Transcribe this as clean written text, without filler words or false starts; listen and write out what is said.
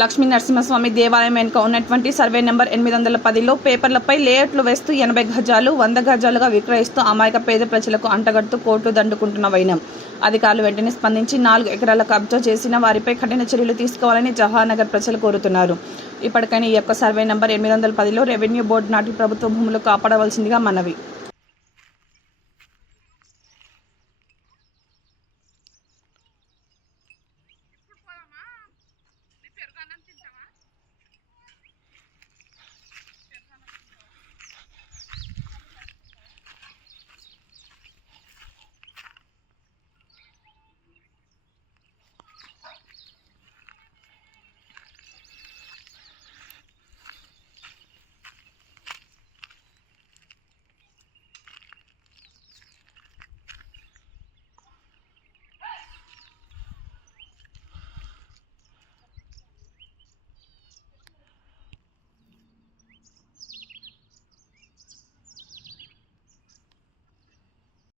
లక్ష్మీ నరసింహస్వామి దేవాలయం వెనుక ఉన్నటువంటి సర్వే నెంబర్ 810లో పేపర్లపై లేఅవుట్లు వేస్తూ 80 గజాలు 100 గజాలుగా విక్రయిస్తూ అమాయక పేద ప్రజలకు అంటగడుతూ కోర్టు దండుకుంటున్న వైనం. అధికారులు వెంటనే స్పందించి 4 ఎకరాల కబ్జా చేసిన వారిపై కఠిన చర్యలు తీసుకోవాలని జవహర్నగర్ ప్రజలు కోరుతున్నారు. ఇప్పటికైనా ఈ యొక్క సర్వే నెంబర్ 810లో రెవెన్యూ బోర్డు నాటి ప్రభుత్వ భూములు కాపాడవలసిందిగా మనవి.